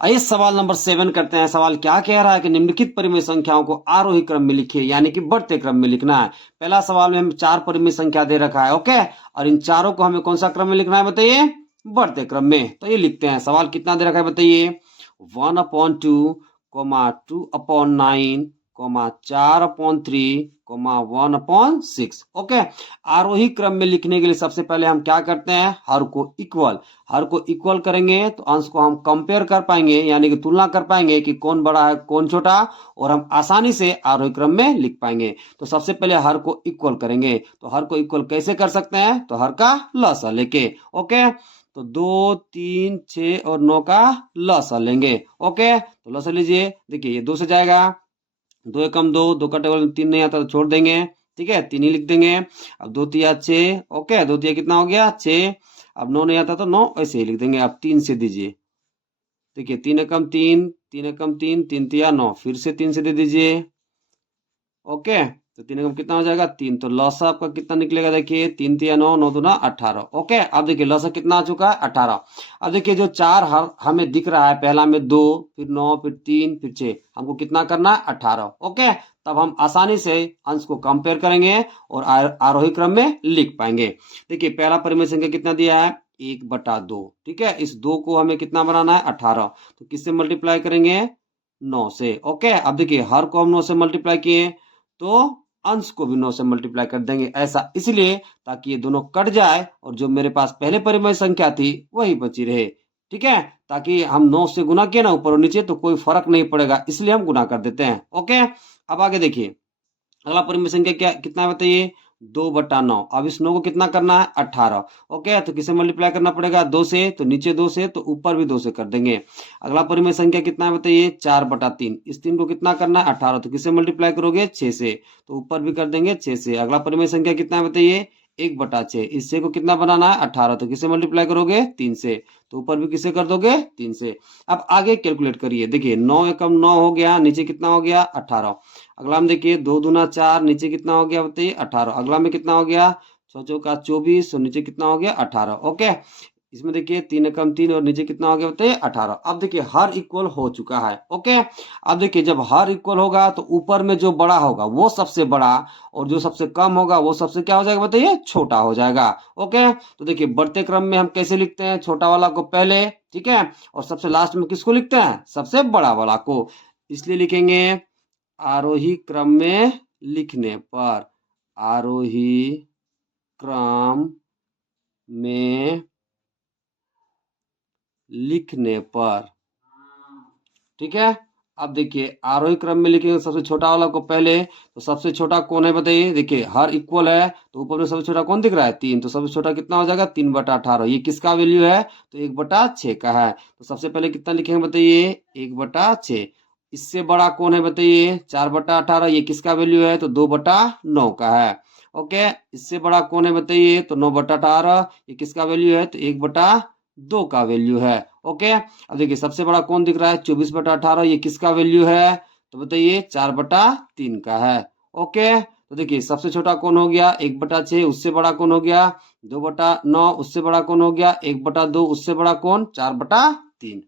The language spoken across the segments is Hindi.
आइए सवाल नंबर 7 करते हैं। सवाल क्या कह रहा है कि निम्नलिखित परिमेय संख्याओं को आरोही क्रम में लिखिए, यानी कि बढ़ते क्रम में लिखना है। पहला सवाल में हमें 4 परिमेय संख्या दे रखा है, ओके, और इन चारों को हमें कौन सा क्रम में लिखना है बताइए? बढ़ते क्रम में। तो ये लिखते हैं। सवाल कितना दे रखा है बताइए? 1/2, 2/9, 4/3, 1/6। ओके, आरोही क्रम में लिखने के लिए सबसे पहले हम क्या करते हैं? हर को इक्वल करेंगे तो अंश को हम कंपेयर कर पाएंगे, यानी कि तुलना कर पाएंगे कि कौन बड़ा है कौन छोटा, और हम आसानी से आरोही क्रम में लिख पाएंगे। तो सबसे पहले हर को इक्वल करेंगे। तो हर को इक्वल कैसे कर सकते हैं? तो हर का लसा लेके, ओके, तो 2, 3, 6 और 9 का लसा लेंगे। ओके, तो लसा लीजिए। देखिए ये 2 से जाएगा, 2 एकम 2, 2 का टेबल में 3 नहीं आता तो छोड़ देंगे, ठीक है, 3 ही लिख देंगे। अब 2 तिया 6, ओके, 2 तिया कितना हो गया? 6। अब 9 नहीं आता तो 9 ऐसे ही लिख देंगे। अब 3 से दीजिए। देखिए 3 एकम 3, 3 एकम 3, 3 तिया 9, फिर से 3 से दे दीजिए। ओके, तो 3 एकम कितना हो जाएगा? 3। तो लसा आपका कितना निकलेगा? देखिए 3 तिया 9, 9 दूना 18। ओके, अब देखिए लसा कितना आ चुका है? 18। अब देखिए जो चार हमें दिख रहा है, पहला में 2, फिर 9, फिर 3, फिर 6, हमको कितना करना है? 18। ओके, तब हम आसानी से अंश को कंपेयर करेंगे और आरोही क्रम में लिख पाएंगे। देखिए पहला परिमेय संख्या कितना दिया है? 1/2, ठीक है। इस 2 को हमें कितना बनाना है? 18। तो किससे मल्टीप्लाई करेंगे? 9 से। ओके, अब देखिए हर को हम 9 से मल्टीप्लाई किए तो अंश को भी 9 से मल्टीप्लाई कर देंगे। ऐसा इसलिए ताकि ये दोनों कट जाए और जो मेरे पास पहले परिमेय संख्या थी वही बची रहे, ठीक है, ताकि हम 9 से गुना किए ना ऊपर और नीचे तो कोई फर्क नहीं पड़ेगा, इसलिए हम गुना कर देते हैं। ओके, अब आगे देखिए अगला परिमेय संख्या क्या कितना है बताइए? 2/9। अब इस 9 को कितना करना है? 18। ओके, तो किसे मल्टीप्लाई करना पड़ेगा? 2 से। तो नीचे 2 से तो ऊपर भी 2 से कर देंगे। अगला परिमेय संख्या कितना है बताइए? 4/3। इस 3 को कितना करना है? 18। तो किसे मल्टीप्लाई करोगे? 6 से। तो ऊपर भी कर देंगे 6 से। अगला परिमेय संख्या कितना है बताइए? 1/6। इस 6 को कितना बनाना है? 18। तो किसे मल्टीप्लाई करोगे? 3 से। तो ऊपर भी किसे कर दोगे? 3 से। अब आगे कैलकुलेट करिए। देखिए 9 एकम 9 हो गया, नीचे कितना हो गया? 18। अगला में देखिए 2 दूना 4, नीचे कितना हो गया बताइए? 18। अगला में कितना हो गया? 6 चौका 24 और नीचे कितना हो गया? 18। ओके, इसमें देखिए 3 एकम 3 और नीचे कितना हो गया बताइए? 18। अब देखिए हर इक्वल हो चुका है। ओके, अब देखिए जब हर इक्वल होगा तो ऊपर में जो बड़ा होगा वो सबसे बड़ा और जो सबसे कम होगा वो सबसे क्या हो जाएगा बताइए? छोटा हो जाएगा। ओके, तो देखिए बढ़ते क्रम में हम कैसे लिखते हैं? छोटा वाला को पहले, ठीक है, और सबसे लास्ट में किसको लिखते हैं? सबसे बड़ा वाला को। इसलिए लिखेंगे आरोही क्रम में लिखने पर, आरोही क्रम में लिखने पर, ठीक है। अब देखिए आरोही क्रम में लिखेंगे सबसे छोटा वाला को पहले, तो सबसे छोटा कौन है बताइए? देखिए हर इक्वल है तो ऊपर में सबसे छोटा कौन दिख रहा है? 3। तो सबसे छोटा कितना हो जाएगा? 3/18। ये किसका वैल्यू है? तो 1/6 का है। तो सबसे पहले कितना लिखेंगे बताइए? 1/6। इससे बड़ा कौन है बताइए? 4/18। ये किसका वैल्यू है? तो 2/9 का है। ओके, इससे बड़ा कौन है बताइए? तो 9/18। ये किसका वैल्यू है? तो 1/2 का वैल्यू है। ओके, अब देखिए सबसे बड़ा कौन दिख रहा है? 24/18। ये किसका वैल्यू है? तो बताइए 4/3 का है। ओके, तो देखिए सबसे छोटा कौन हो गया? 1/6। उससे बड़ा कौन हो गया? 2/9। उससे बड़ा कौन हो गया? 1/2। उससे बड़ा कौन? 4/3।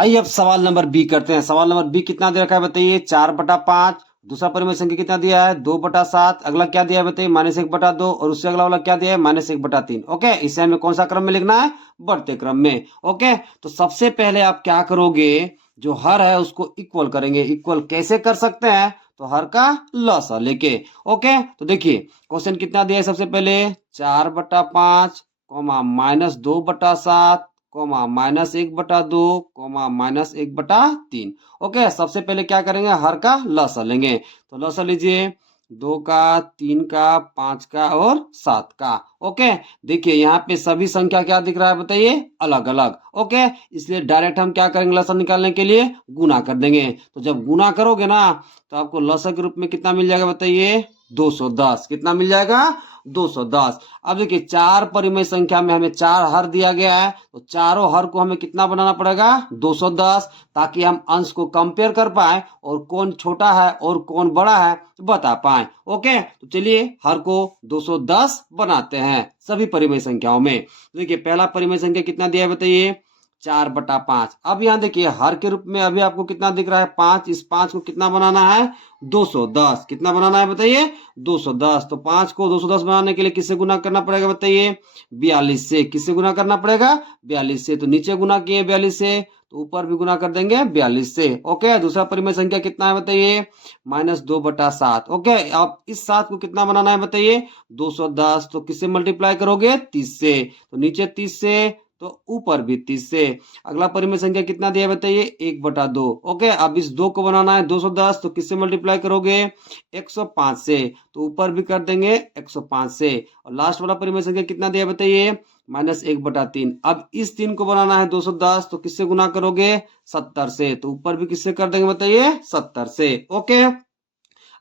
आइए अब सवाल नंबर बी करते हैं। सवाल नंबर बी कितना दे रखा है बताइए? 4/5। दूसरा परिमेय संख्या कितना दिया है? 2/7। अगला क्या दिया है बताइए? -1/2। और उससे अगला वाला क्या दिया है? -1/3। ओके, इसे हमें कौन सा क्रम में लिखना है? बढ़ते क्रम में। ओके, तो सबसे पहले आप क्या करोगे? जो हर है उसको इक्वल करेंगे। इक्वल कैसे कर सकते हैं? तो हर का लसा लेके। ओके, तो देखिए क्वेश्चन कितना दिया है? सबसे पहले 4/5, -2/7, -1/2, -1/3। ओके, सबसे पहले क्या करेंगे? हर का लसा लेंगे। तो लसा लीजिए, 2 का, 3 का, 5 का और 7 का। ओके, देखिए यहाँ पे सभी संख्या क्या दिख रहा है बताइए? अलग अलग। ओके, इसलिए डायरेक्ट हम क्या करेंगे? लसा निकालने के लिए गुना कर देंगे। तो जब गुना करोगे ना तो आपको लसा के रूप में कितना मिल जाएगा बताइए? 210। कितना मिल जाएगा? 210। अब देखिए चार परिमेय संख्या में हमें 4 हर दिया गया है, तो चारों हर को हमें कितना बनाना पड़ेगा? 210, ताकि हम अंश को कंपेयर कर पाए और कौन छोटा है और कौन बड़ा है बता पाए। ओके, तो चलिए हर को 210 बनाते हैं सभी परिमेय संख्याओं में। देखिए पहला परिमेय संख्या कितना दिया है बताइए? 4/5। अब यहाँ देखिए हर के रूप में अभी आपको कितना दिख रहा है 5। इस 5 को कितना बनाना है 210। कितना बनाना है बताइए 210। तो 5 को 210 बनाने के लिए किससे गुना करना पड़ेगा बताइए 42 से। किससे गुना करना पड़ेगा 42 से। तो नीचे गुना किए 42 से तो ऊपर भी गुना कर देंगे 42 से। ओके, दूसरा परिमेय संख्या कितना है बताइए -2/7। ओके, अब इस 7 को कितना बनाना है बताइए 210। तो किससे मल्टीप्लाई करोगे 30 से। तो नीचे 30 से तो ऊपर भी 30 से। अगला परिमेय संख्या कितना दिया है बताइए 1/2। ओके, अब इस 2 को बनाना है 210। तो किससे मल्टीप्लाई करोगे 105 से। तो ऊपर भी कर देंगे 105 से। और लास्ट वाला परिमेय संख्या कितना दिया है बताइए -1/3। अब इस 3 को बनाना है 210। तो किससे गुना करोगे 70 से। तो ऊपर भी किससे कर देंगे बताइए 70 से। ओके,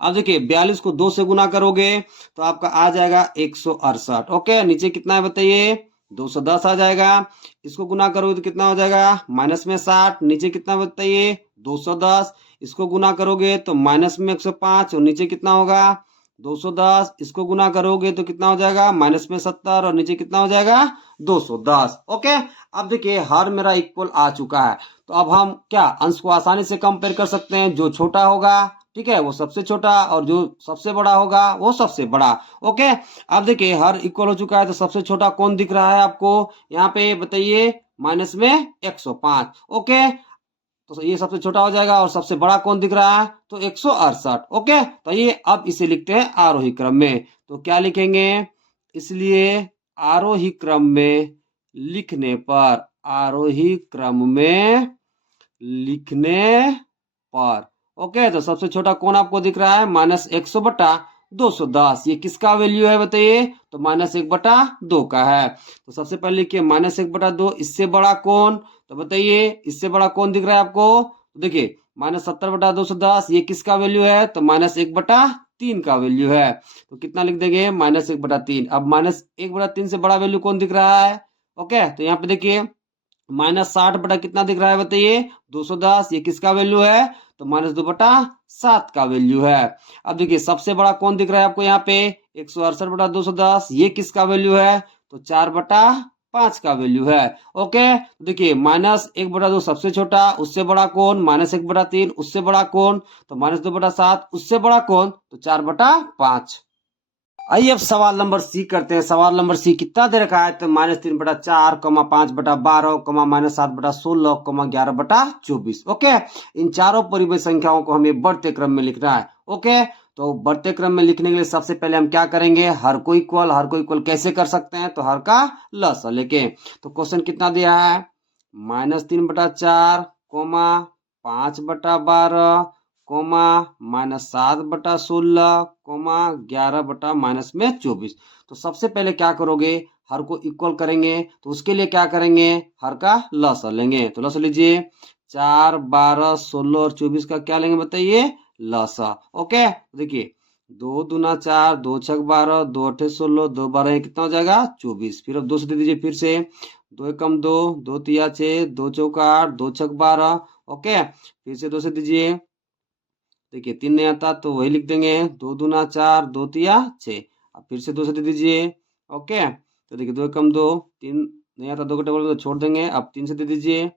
अब देखिए 42 को 2 से गुना करोगे तो आपका आ जाएगा 168। ओके, नीचे कितना है बताइए 210 आ जाएगा। इसको गुना करोगे तो कितना हो जाएगा माइनस में 60। नीचे कितना बताइए 210। इसको गुना करोगे तो माइनस में 105 और नीचे कितना होगा 210। इसको गुना करोगे तो कितना हो जाएगा माइनस में 70 और नीचे कितना हो जाएगा 210। ओके, अब देखिए हर मेरा इक्वल आ चुका है। तो अब हम क्या अंश को आसानी से कंपेयर कर सकते हैं। जो छोटा होगा ठीक है वो सबसे छोटा और जो सबसे बड़ा होगा वो सबसे बड़ा। ओके, अब देखिए हर इक्वल हो चुका है। तो सबसे छोटा कौन दिख रहा है आपको यहाँ पे बताइए माइनस में 105। ओके, तो ये सबसे छोटा हो जाएगा। और सबसे बड़ा कौन दिख रहा है तो 168। ओके, तो ये अब इसे लिखते हैं आरोही क्रम में। तो क्या लिखेंगे इसलिए आरोही क्रम में लिखने पर आरोही क्रम में लिखने पर ओके, तो सबसे छोटा कौन आपको दिख रहा है -100/210। ये किसका वैल्यू है बताइए तो -1/2 का है। तो सबसे पहले लिखिए -1/2। इससे बड़ा कौन तो बताइए इससे बड़ा कौन दिख रहा है आपको तो देखिए -70/210। ये किसका वैल्यू है तो -1/3 का वैल्यू है। तो कितना लिख देंगे -1/3। अब -1/3 से बड़ा वैल्यू कौन दिख रहा है ओके, तो यहाँ पे देखिए -60 बटा कितना दिख रहा है बताइए 210। ये किसका वैल्यू है तो -2/7 का वैल्यू है। अब देखिए सबसे बड़ा कौन दिख रहा है आपको यहाँ पे 168/210। ये किसका वैल्यू है तो 4/5 का वैल्यू है। ओके, देखिए -1/2 सबसे छोटा, उससे बड़ा कौन -1/3, उससे बड़ा कौन तो -2/7, उससे बड़ा कौन तो 4/5। आइए अब सवाल नंबर सी करते हैं। सवाल नंबर सी कितना दे रखा है तो -3/4, 5/12, -7/16, 11/24। ओके, इन चारों परिमेय संख्याओं को हमें बढ़ते क्रम में लिखना है। ओके, तो बढ़ते क्रम में लिखने के लिए सबसे पहले हम क्या करेंगे हर को इक्वल कैसे कर सकते हैं तो हर का लसा लेके। तो क्वेश्चन कितना दिया है -3/4, 5/12, -7/16, 11/-24। तो सबसे पहले क्या करोगे हर को इक्वल करेंगे। तो उसके लिए क्या करेंगे हर का लसा लेंगे। तो लसा लीजिए 4, 12, 16 और 24 का क्या लेंगे बताइए लसा। ओके, देखिए 2 दूना 4, 2 छक 12, 2 अठे 16, 2 12 कितना हो जाएगा 24। फिर अब 2 से दे दीजिए फिर से 2 एकम 2, 2 तिया 6, 2 चौका 8, 2 छक 12। ओके, फिर से 2 से दीजिए देखिए 3 नहीं आता तो वही लिख देंगे 2 दूना 4, 2 तिया 6। अब फिर से 2 से दे दीजिए। ओके, तो देखिए 2 एकम 2, 3 नहीं आता 2 का टेबल तो छोड़ देंगे। अब 3 से दे दीजिए।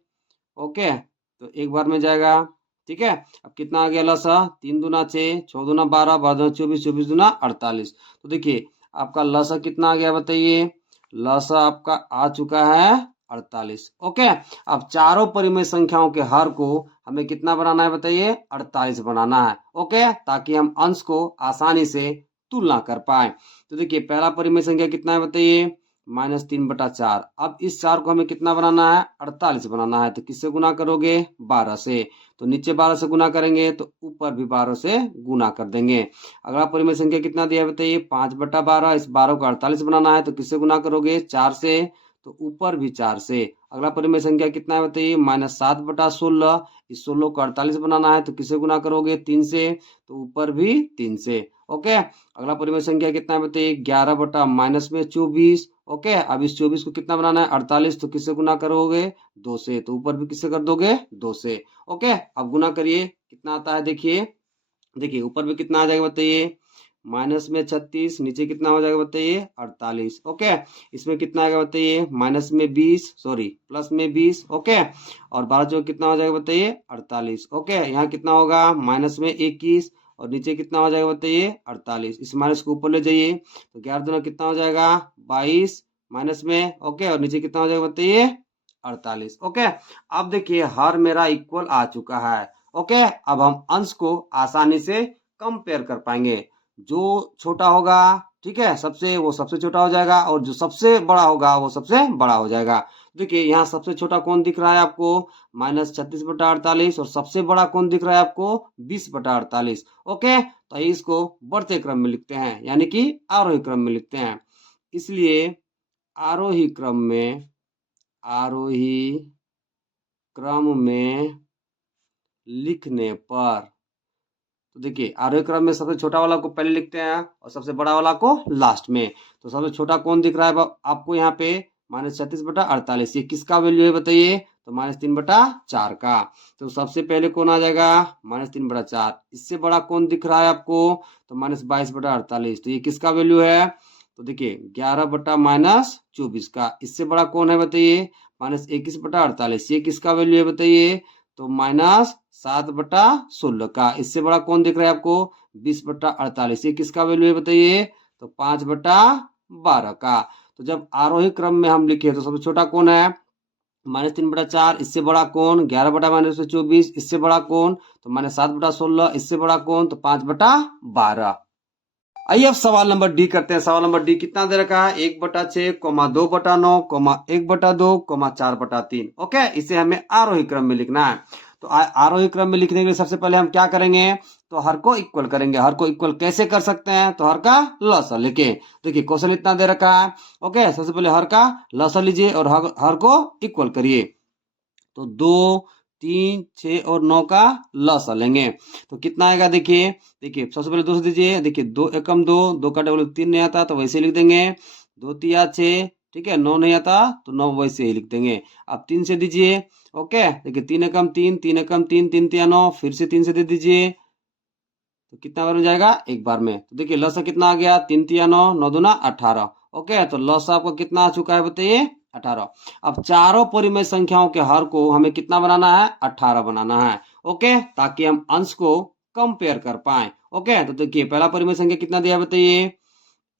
ओके, तो एक बार में जाएगा। ठीक है, अब कितना आ गया लसा 3 दूना 6, 6 दूना 12, 12 दूना 24, 24 दूना 48। तो देखिए आपका लसा कितना आ गया बताइए लसा आपका आ चुका है 48। ओके, अब चारों परिमेय संख्याओं के हर को हमें कितना बनाना है बताइए 48 बनाना है। ओके, ताकि हम अंश को आसानी से तुलना कर पाए। तो देखिए पहला परिमेय संख्या कितना है बताइए -3/4। अब इस 4 को हमें कितना बनाना है 48 बनाना है। तो किससे गुना करोगे 12 से। तो नीचे 12 से गुना करेंगे तो ऊपर भी 12 से गुना कर देंगे। अगला परिमेय संख्या कितना दिया है बताइए 5/12। इस 12 को 48 बनाना है। तो किससे गुना करोगे 4 से। तो ऊपर भी 4 से। अगला परिमेय संख्या कितना है बताइए -7/16। इस 16 को 48 बनाना है। तो किससे गुना करोगे 3 से। तो ऊपर भी 3 से। ओके, अगला परिमेय संख्या कितना है बताइए 11/-24। ओके, अब इस 24 को कितना बनाना है 48। तो किससे गुना करोगे 2 से। तो ऊपर भी किससे कर दोगे 2 से। ओके, अब गुना करिए कितना आता है देखिए ऊपर भी कितना आ जाएगा बताइए माइनस में 36, नीचे कितना हो जाएगा बताइए 48। ओके, इसमें कितना आएगा बताइए माइनस में 20, सॉरी प्लस में 20। ओके, और 12 चौक कितना हो जाएगा बताइए 48। ओके, यहाँ कितना होगा माइनस में 21 और नीचे कितना हो जाएगा बताइए 48। इस माइनस को ऊपर ले जाइए तो 11 दूना कितना हो जाएगा 22 माइनस में। ओके, और नीचे कितना हो जाएगा बताइए 48। ओके, अब देखिए हर मेरा इक्वल आ चुका है। ओके, अब हम अंश को आसानी से कंपेयर कर पाएंगे। जो छोटा होगा, ठीक है, सबसे वो सबसे छोटा हो जाएगा और जो सबसे बड़ा होगा वो सबसे बड़ा हो जाएगा। देखिए यहाँ सबसे छोटा कौन दिख रहा है आपको -36/48 और सबसे बड़ा कौन दिख रहा है आपको 20/48। ओके, तो इसको बढ़ते क्रम में लिखते हैं, यानी कि आरोही क्रम में लिखते हैं। इसलिए आरोही क्रम में लिखने पर, तो देखिए आरोही क्रम में सबसे छोटा वाला को पहले लिखते हैं और सबसे बड़ा वाला को लास्ट में। तो सबसे छोटा कौन दिख रहा है आपको यहाँ पे -36/48। ये किसका वैल्यू है बताइए, तो -3/4 का। तो सबसे पहले कौन आ जाएगा -3/4। इससे बड़ा कौन दिख रहा है आपको, तो -22/48। तो ये किसका वैल्यू है, तो देखिए 11/-24 का। इससे बड़ा कौन है बताइए -21/48। ये किसका वैल्यू है बताइए, तो -7/16 का। इससे बड़ा कौन दिख रहा है आपको 20/48। ये किसका वैल्यू है बताइए, तो 5/12 का। तो जब आरोही क्रम में हम लिखे तो सबसे छोटा कौन है -3/4। इससे बड़ा कौन 11/-24। इससे बड़ा कौन तो -7/16। इससे बड़ा कौन तो 5/12। आइए अब सवाल नंबर डी करते हैं। सवाल नंबर डी कितना दे रखा है 1/6, 2/9, 1/2, 4/3। ओके, इसे हमें आरोही क्रम में लिखना है। तो आरोही क्रम में लिखने के लिए सबसे पहले हम क्या करेंगे, तो हर को इक्वल करेंगे। हर को इक्वल कैसे कर सकते हैं, तो हर का लसा लेके। देखिए क्वेश्चन इतना दे रखा है। ओके, सबसे पहले हर का लसा लीजिए और हर को इक्वल करिए। तो 2, 3, 6 और 9 का लसा लेंगे तो कितना आएगा, देखिए सबसे पहले 2 से दीजिए। देखिए 2 एकम 2, 2 का डबल 3 नहीं आता तो वैसे लिख देंगे। 2 तिया 6, ठीक है, 9 नहीं आता तो 9 वैसे ही लिख देंगे। अब 3 से दीजिए। ओके, देखिए 3 एकम 3, 3 एकम 3, 3 तिया 9, फिर से 3 से दे दीजिए। तो कितना बार में जाएगा, एक बार में। तो देखिए लसा कितना आ गया 3 तिया 9, 9 दूना 18। ओके, तो लसा आपका कितना आ चुका है बताइए 18। अब चारों परिमेय संख्याओं के हर को हमें कितना बनाना है 18 बनाना है। ओके, ताकि हम अंश को कंपेयर कर पाए। ओके, तो देखिए पहला परिमेय संख्या कितना दिया बताइए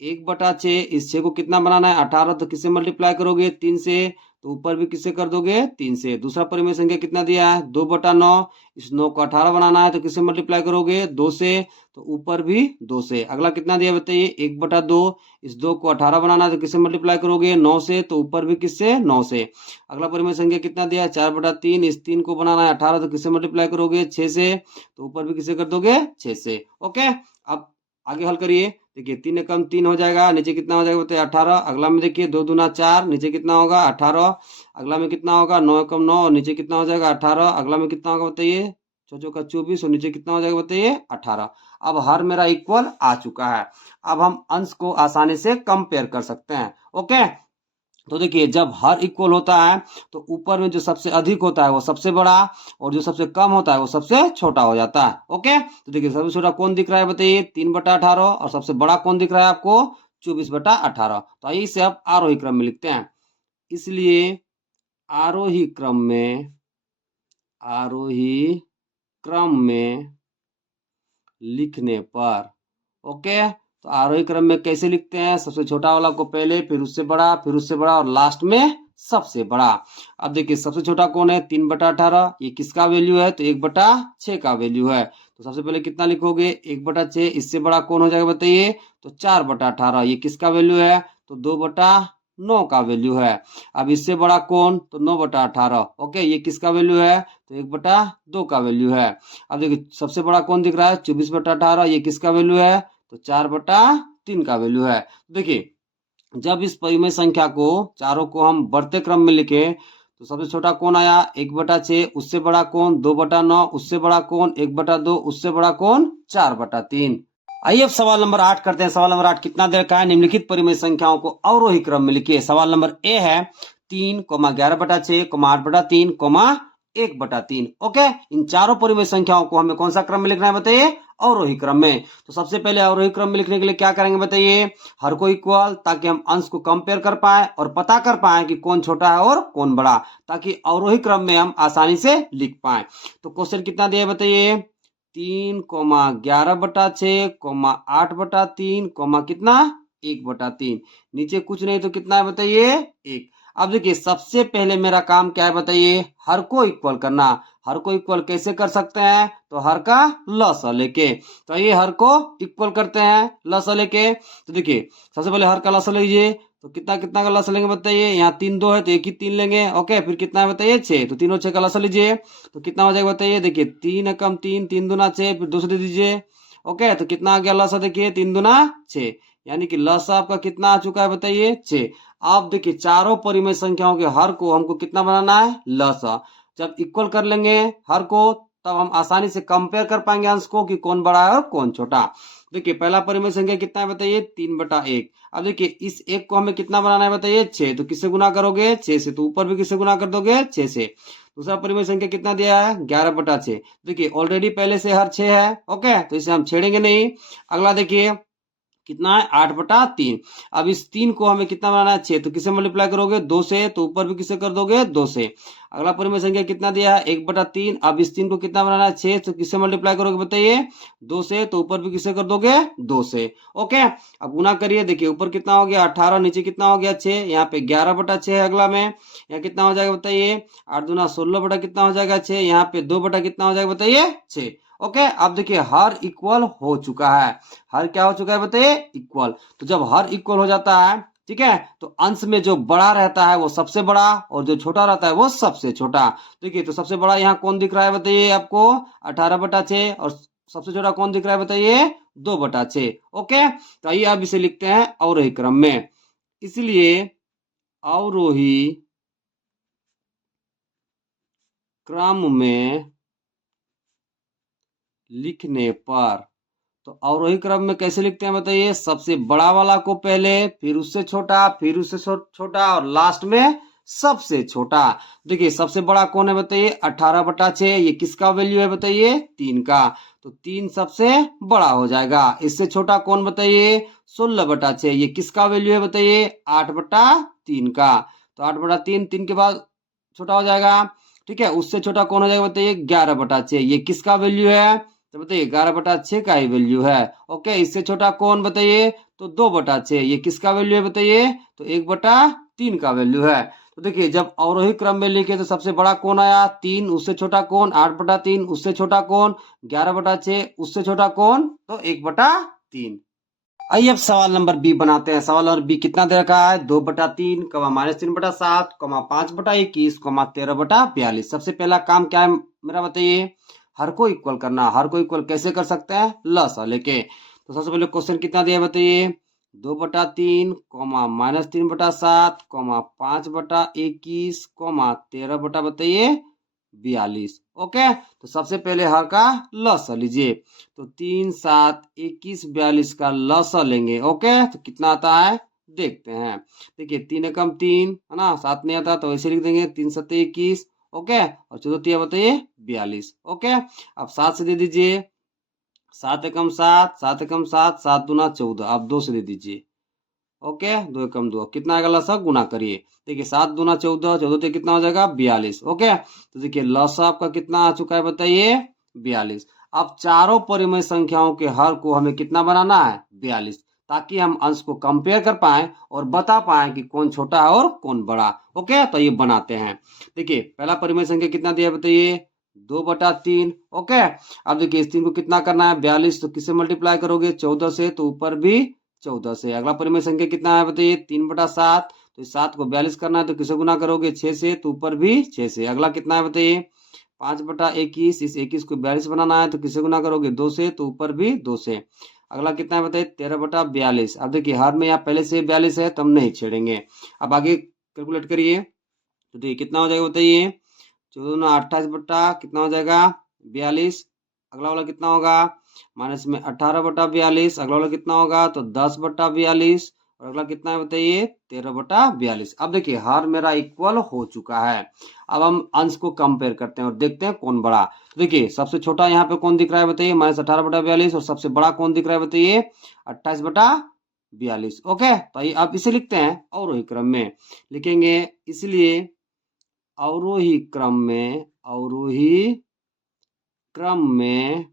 1/6। इस 6 को कितना बनाना है 18, तो किससे मल्टीप्लाई करोगे 3 से, तो ऊपर भी किससे कर दोगे 3 से। दूसरा परिमेय संख्या कितना दिया है 2/9। इस 9 को 18 बनाना है तो किससे मल्टीप्लाई करोगे 2 से, तो ऊपर भी 2 से। अगला कितना दिया बताइए 1/2। इस 2 को 18 बनाना है तो किससे मल्टीप्लाई करोगे 9 से, तो ऊपर भी किससे 9 से। अगला परिमेय संख्या कितना दिया है 4/3। इस 3 को बनाना है 18 तो किससे मल्टीप्लाई करोगे 6 से, तो ऊपर भी किससे कर दोगे 6 से। ओके, अब आगे हल करिए। देखिए 3 एकम 3 हो जाएगा, नीचे कितना हो जाएगा बताइए 18। अगला में देखिए 2 दूना 4, नीचे कितना होगा 18। अगला में कितना होगा 9 एकम 9 और नीचे कितना हो जाएगा 18। अगला में कितना होगा बताइए 6 का 24 और नीचे कितना हो जाएगा बताइए 18। अब हर मेरा इक्वल आ चुका है। अब हम अंश को आसानी से कंपेयर कर सकते हैं। ओके, तो देखिए जब हर इक्वल होता है तो ऊपर में जो सबसे अधिक होता है वो सबसे बड़ा और जो सबसे कम होता है वो सबसे छोटा हो जाता है। ओके, तो देखिए सबसे छोटा कौन दिख रहा है बताइए 3/18 और सबसे बड़ा कौन दिख रहा है आपको 24/18। तो आइए इसे अब आरोही क्रम में लिखते हैं। इसलिए आरोही क्रम में लिखने पर, ओके, तो आरोही क्रम में कैसे लिखते हैं, सबसे छोटा वाला को पहले, फिर उससे बड़ा, फिर उससे बड़ा और लास्ट में सबसे बड़ा। अब देखिए सबसे छोटा कौन है 3/18। ये किसका वैल्यू है, तो 1/6 का वैल्यू है। तो सबसे पहले कितना लिखोगे 1/6। इससे बड़ा कौन हो जाएगा बताइए, तो 4/18। ये किसका वैल्यू है, तो 2/9 का वैल्यू है। अब इससे बड़ा कौन, तो 9/18। ओके, ये किसका वैल्यू है, तो 1/2 का वैल्यू है। अब देखिए सबसे बड़ा कौन दिख रहा है 24/18। ये किसका वैल्यू है, तो 4/3 का वैल्यू है। देखिए जब इस परिमेय संख्या को चारों को हम बढ़ते क्रम में लिखे तो सबसे छोटा कौन आया 1/6, उससे बड़ा कौन 2/9, उससे बड़ा कौन 1/2, उससे बड़ा कौन 4/3। आइए अब सवाल नंबर 8 करते हैं। सवाल नंबर 8 कितना दे रखा है, निम्नलिखित परिमेय संख्याओं को अवरोही क्रम में लिखिए। सवाल नंबर ए है 3, 11/6, 8/3, 1/3। ओके, इन चारों परिमेय संख्याओं को हमें कौन सा क्रम में लिखना है बताइए, अवरोही क्रम में। तो सबसे पहले अवरोही क्रम में लिखने के लिए क्या करेंगे बताइए, हर को इक्वल, ताकि हम अंश को कंपेयर कर पाए और पता कर पाए कि कौन छोटा है और कौन बड़ा, ताकि अवरोही क्रम में हम आसानी से लिख पाए। तो क्वेश्चन कितना दिया है बताइए, 3,11/6, 8/3, कितना 1/3। नीचे कुछ नहीं तो कितना है बताइए 1। अब देखिए सबसे पहले मेरा काम क्या है बताइए, हर को इक्वल करना। हर को इक्वल कैसे कर सकते हैं, तो हर का लसा लेके। तो ये हर को इक्वल करते हैं लसा लेके। तो देखिए सबसे पहले हर का लसा लीजिए, तो कितना कितना का लसा लेंगे बताइए, यहाँ 3 2 है तो एक ही 3 लेंगे। ओके, फिर कितना है बताइए 6, तो 3 और 6 का लसा लीजिए, तो कितना हो जाएगा बताइए, देखिए 3 एकम 3, 3 दूना 6, फिर 2 से दे दीजिए। ओके, तो कितना आ गया लसा, देखिए 3 दूना 6, यानी कि लसा आपका कितना आ चुका है बताइए 6। आप देखिए चारों परिमेय संख्याओं के हर को हमको कितना बनाना है, लसा। जब इक्वल कर लेंगे हर को, तब हम आसानी से कंपेयर कर पाएंगे अंश को कि कौन बड़ा है और कौन छोटा। देखिए पहला परिमेय संख्या कितना है बताइए 3/1। अब देखिए इस एक को हमें कितना बनाना है बताइए 6, तो किससे गुना करोगे 6 से, तो ऊपर भी किससे गुना कर दोगे 6 से। दूसरा परिमेय संख्या कितना दिया है 11/6। देखिए ऑलरेडी पहले से हर 6 है। ओके, तो इसे हम छेड़ेंगे नहीं। अगला देखिए कितना है 8/3। अब इस 3 को हमें कितना बनाना है 6, तो किसे मल्टीप्लाई करोगे 2 से, तो ऊपर भी किसे कर दोगे 2 से। अगला परिमेय संख्या कितना दिया है 1/3। अब इस 3 को कितना बनाना है 6, तो किसे मल्टीप्लाई करोगे बताइए 2 से, तो ऊपर भी किसे कर दोगे 2 से। ओके, अब गुना करिए, देखिए ऊपर कितना हो गया 18, नीचे कितना हो गया 6, यहाँ पे 11/6 है अगला में। यहाँ कितना हो जाएगा बताइए 8 दूना 16 बटा कितना हो जाएगा 6, यहाँ पे 2 बटा कितना हो जाएगा बताइए 6। ओके, अब देखिए हर इक्वल हो चुका है। हर क्या हो चुका है बताइए इक्वल। तो जब हर इक्वल हो जाता है, ठीक है, तो अंश में जो बड़ा रहता है वो सबसे बड़ा, और जो छोटा रहता है वो सबसे छोटा। देखिए तो सबसे बड़ा यहाँ कौन दिख रहा है बताइए आपको 18/6, और सबसे छोटा कौन दिख रहा है बताइए 2/6। ओके, तो आइए अब इसे लिखते हैं अवरोही क्रम में। इसलिए अवरोही क्रम में लिखने पर, तो अवरोही क्रम में कैसे लिखते हैं बताइए, सबसे बड़ा वाला को पहले, फिर उससे छोटा, फिर उससे छोटा, और लास्ट में सबसे छोटा। देखिए सबसे बड़ा कौन है बताइए 18/6, ये किसका वैल्यू है बताइए 3 का, तो 3 सबसे बड़ा हो जाएगा। इससे छोटा कौन बताइए 16/6, ये किसका वैल्यू है बताइए 8/3 का, तो 8/3, 3 के बाद छोटा हो जाएगा। ठीक है, उससे छोटा कौन हो जाएगा बताइए 11/6, ये किसका वैल्यू है, तो बताइए 11/6 का ही वैल्यू है। ओके, इससे छोटा कौन बताइए, तो 2/6, ये किसका वैल्यू है बताइए, तो 1/3 का वैल्यू है। तो देखिए जब अवरोही क्रम में लिखे तो सबसे बड़ा कौन आया 3, उससे छोटा कौन 8/3, उससे छोटा कौन 11/6, उससे छोटा कौन तो 1/3। आइए अब सवाल नंबर बी बनाते हैं। सवाल नंबर बी कितना दे रखा है 2/3, -3/7, 5/21, 13/42। सबसे पहला काम क्या है मेरा बताइए, हर को इक्वल करना। हर को इक्वल कैसे कर सकते हैं, लसा लेके। तो सबसे पहले क्वेश्चन कितना दिया है बताइए 2/3, -3/7, 5/21, 13 बताइए 42। ओके, तो सबसे पहले हर का लसा लीजिए, तो 3 7 21 42 का लसा लेंगे। ओके, तो कितना आता है देखते हैं। देखिए 3 एकम 3 है ना, 7 नहीं आता तो ऐसे लिख देंगे 3 7 21। ओके, और 14 बताइए 42। ओके, अब 7 से दे दीजिए, 7 एकम 7, 7 एकम 7, 7 दूना 14, आप 2 से दे दीजिए। ओके, 2 एकम 2, कितना आएगा लसा गुना करिए। देखिए 7 दूना 14, 14 कितना हो जाएगा 42। ओके, तो देखिए लसा आपका कितना आ चुका है बताइए 42। अब चारों परिमेय संख्याओं के हर को हमें कितना बनाना है 42, ताकि हम अंश को कंपेयर कर पाए और बता पाए कि कौन छोटा है और कौन बड़ा। ओके, तो ये बनाते हैं। देखिए पहला परिमेय संख्या कितना दिया बताइए 2/3। ओके, अब देखिए इस 3 को कितना करना है 42, तो किससे मल्टीप्लाई करोगे 14 से, तो ऊपर भी 14 से। अगला परिमेय संख्या कितना है बताइए 3/7, तो इस 7 को 42 करना है तो किसे गुना करोगे 6 से, तो ऊपर भी 6 से। अगला कितना है बताइए 5/21, इस 21 को 42 बनाना है तो किसे गुना करोगे 2 से, तो ऊपर भी 2 से। अगला कितना है बताइए 13/42। अब देखिए हर में यहाँ पहले से 42 है तो हम नहीं छेड़ेंगे। अब आगे कैलकुलेट करिए, तो देखिए कितना हो जाएगा बताइए 14 28 बटा कितना हो जाएगा 42। अगला वाला कितना होगा माइनस में 18/42। अगला वाला कितना होगा तो 10/42, और अगला कितना है बताइए 13/42। अब देखिए हर मेरा इक्वल हो चुका है। अब हम अंश को कंपेयर करते हैं और देखते हैं कौन बड़ा। तो देखिए सबसे छोटा यहाँ पे कौन दिख रहा है बताइए -18/42, और सबसे बड़ा कौन दिख रहा है बताइए 28/42। ओके, तो ये अब इसे लिखते हैं अवरोही क्रम में लिखेंगे, इसलिए अवरोही क्रम में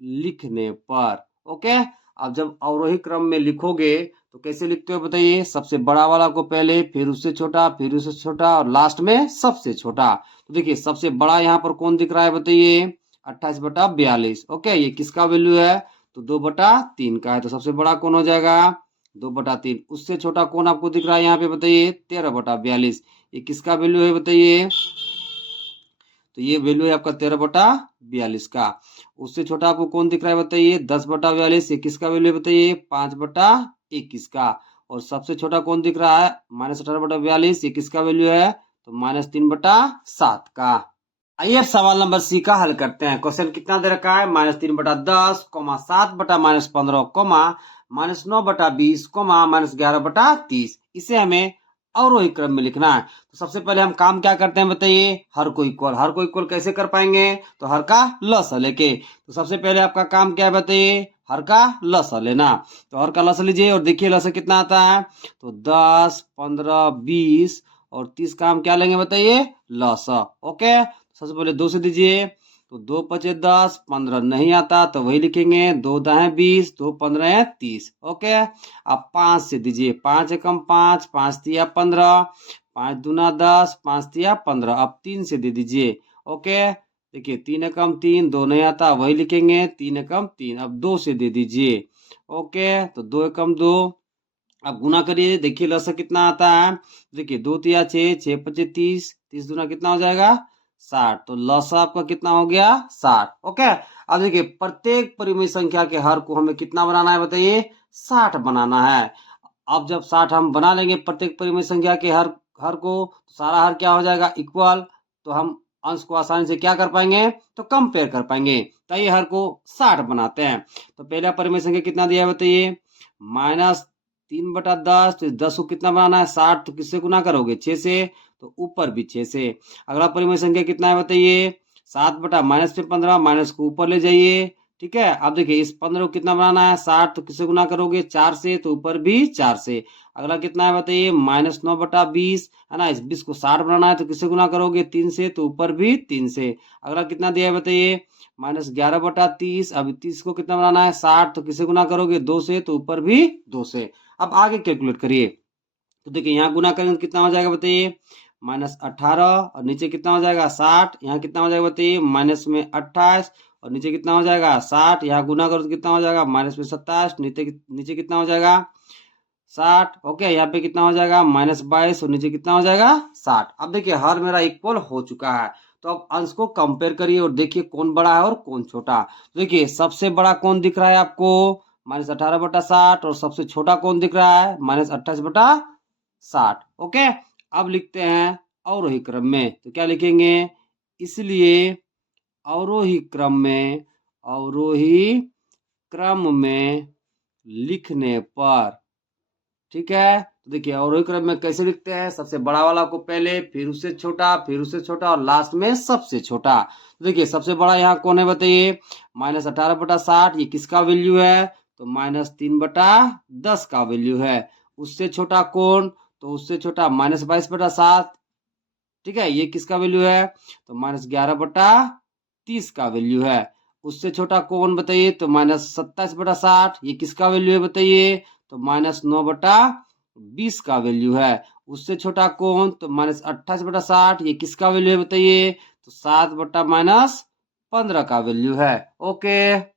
लिखने पर। ओके, अब जब अवरोही क्रम में लिखोगे तो कैसे लिखते हो बताइए, सबसे बड़ा वाला को पहले, फिर उससे छोटा, फिर उससे छोटा, और लास्ट में सबसे छोटा। तो देखिए सबसे बड़ा यहाँ पर कौन दिख रहा है बताइए 28/42। ओके, ये किसका वैल्यू है तो 2/3 का है, तो सबसे बड़ा कौन हो जाएगा 2/3। उससे छोटा कौन आपको दिख रहा है यहाँ पे बताइए 13/42। ये किसका वैल्यू है बताइए, तो ये वैल्यू है आपका 13/42 का। उससे छोटा आपको कौन दिख रहा है बताइए 10/42। ये किसका वैल्यू है बताइए 5/21 का। और सबसे छोटा कौन दिख रहा है -18/42। ये किसका वैल्यू है तो -3/7 का। आइए अब सवाल नंबर सी का हल करते हैं। क्वेश्चन कितना दे रखा है -3/10, 7/-15, -9/20, -11/30। इसे हमें अवरोही क्रम में लिखना है। तो सबसे पहले हम काम क्या करते हैं बताइए, हर को इक्वल कैसे कर पाएंगे, तो हर का लसा लेके। तो सबसे पहले आपका काम क्या है बताइए, हर का लसा लेना। तो हर का लसा लीजिए और देखिए लसा कितना आता है, तो 10, 15, 20 और 30 का हम क्या लेंगे बताइए लसा। ओके, सबसे पहले 2 से दीजिए, तो 2 पचे 10, 15 नहीं आता तो वही लिखेंगे, 2 दाएं 20, 2 15 30। ओके, अब 5 से दीजिए, 5 एकम 5, 5 तिया 15, 5 दूना 10, 5 तिया 15। अब 3 से दे दीजिए। ओके, देखिए 3 एकम 3, 2 नहीं आता वही लिखेंगे, 3 एकम 3। अब 2 से दे दीजिए। ओके, तो 2 एकम 2। अब गुना करिए, देखिए लसा कितना आता है, देखिए 2 तिया 6, 6 पचे 30, 30 दूना कितना हो जाएगा 60। तो लसा आपका कितना हो गया 60। ओके, अब देखिए प्रत्येक परिमेय संख्या के हर को हमें कितना बनाना है बताइए 60 बनाना है। अब जब 60 हम बना लेंगे प्रत्येक परिमेय संख्या के हर को, तो सारा हर क्या हो जाएगा इक्वल। तो हम अंश को आसानी से क्या कर पाएंगे तो कंपेयर कर पाएंगे। तो ये हर को 60 बनाते हैं। तो पहला परिमेय संख्या कितना दिया है बताइए -3/10। तो 10 को कितना बनाना है 60, तो किससे गुना करोगे 6 से, तो ऊपर भी 6 से। अगला परिमेय संख्या कितना है बताइए 7/-15, माइनस को ऊपर ले जाइए। ठीक है, अब देखिए इस 15 को कितना बनाना है 60, तो किससे गुना करोगे 4 से, तो ऊपर भी 4 से। अगला कितना है बताइए -9/20 है ना, इस 20 को 60 बनाना है तो किससे गुना करोगे 3 से, तो ऊपर भी 3 से। अगला कितना दिया है बताइए -11/30। अब 30 को कितना बनाना है 60, तो किससे गुना करोगे 2 से, तो ऊपर भी 2 से। अब आगे कैलकुलेट करिए, तो देखिए यहाँ गुना करेंगे तो कितना हो जाएगा बताइए -18, और नीचे कितना हो जाएगा 60। यहाँ कितना हो जाएगा बताइए माइनस में 28, और नीचे कितना हो जाएगा 60। यहाँ गुना करो तो कितना हो जाएगा माइनस में 27, नीचे कितना हो जाएगा 60। ओके, यहाँ पे कितना हो जाएगा -22, और नीचे कितना हो जाएगा 60। अब देखिए हर मेरा इक्वल हो चुका है। तो अब अंश को कंपेयर करिए और देखिए कौन बड़ा है और कौन छोटा। तो देखिए सबसे बड़ा कौन दिख रहा है आपको -18/60, और सबसे छोटा कौन दिख रहा है -28/60। ओके, अब लिखते हैं अवरोही क्रम में। तो क्या लिखेंगे, इसलिए अवरोही क्रम में लिखने पर। ठीक है, तो देखिए अवरोही क्रम में कैसे लिखते हैं, सबसे बड़ा वाला को पहले, फिर उससे छोटा, फिर उससे छोटा, और लास्ट में सबसे छोटा। तो देखिए सबसे बड़ा यहाँ कौन है बताइए -18/60। ये किसका वैल्यू है तो -3/10 का वैल्यू है। उससे छोटा कौन, तो उससे छोटा -22/7। ठीक है, ये किसका वैल्यू है तो -11/30 का वैल्यू है। उससे छोटा कौन बताइए तो -27/60। ये किसका वैल्यू है बताइए तो -9/20 का वैल्यू है। उससे छोटा कौन तो -28/60। ये किसका वैल्यू है बताइए तो 7/-15 का वैल्यू है। ओके।